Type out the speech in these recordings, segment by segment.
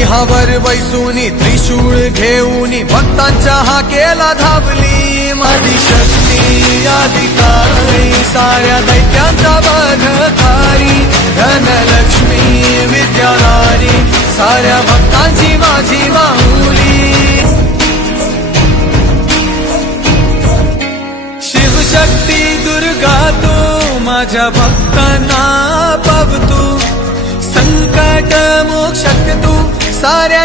सिंहावर बैसूनी त्रिशूळ घेऊन भक्तांच्या हाकेला धावली. माझी शक्ती अधिकारी साऱ्या दैत्यांचा बधकारी धनलक्ष्मी विद्याधारी साऱ्या भक्तांची माझी माऊली. शिवशक्ती दुर्गा तू माझ्या भक्तांना पवतू. साऱ्या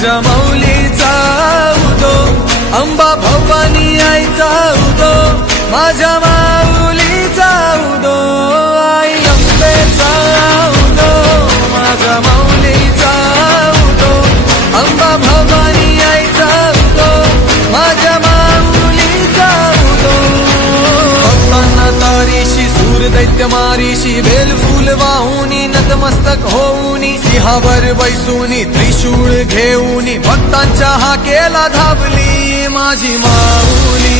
माझ्या माऊलीचा उदो अंबा भवानी आईचा उदो माझ्या माऊलीचा उदो आई अंबेचा उदो माझ्या माऊलीचा उदो अंबा भवानी आईचा उदो माझ्या माऊलीचा उदो भक्तांना तारीशी सूर दैत्य मारीशी बेल फुल वाहुनी नतमस्तक होऊनी सिंहावर बैसूनी त्रिशूळ घेऊनी भक्तांच्या हाकेला धावली माझी माऊली.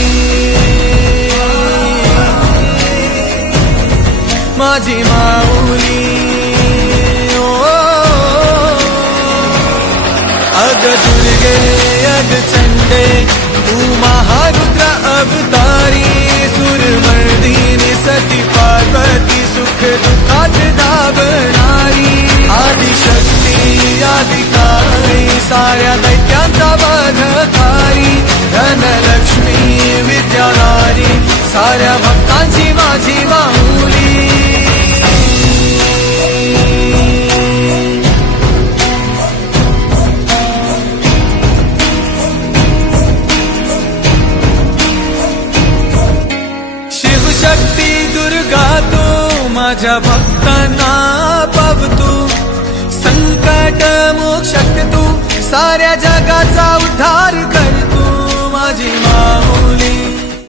माझी माऊली. ओ, अग दुर्गे अग चंडे तू महारुद्र अवतारी सुरमर्दिनी सती पार्वती सुख दुःखात धावणारी अधिकारी साऱ्या दैत्यांचा बधकारी धनलक्ष्मी विद्याधारी साऱ्या भक्तांची माझी माऊली शिवशक्ती दुर्गा तू माझ्या भक्तांना पावतू. संकट शक्य तू साऱ्या जग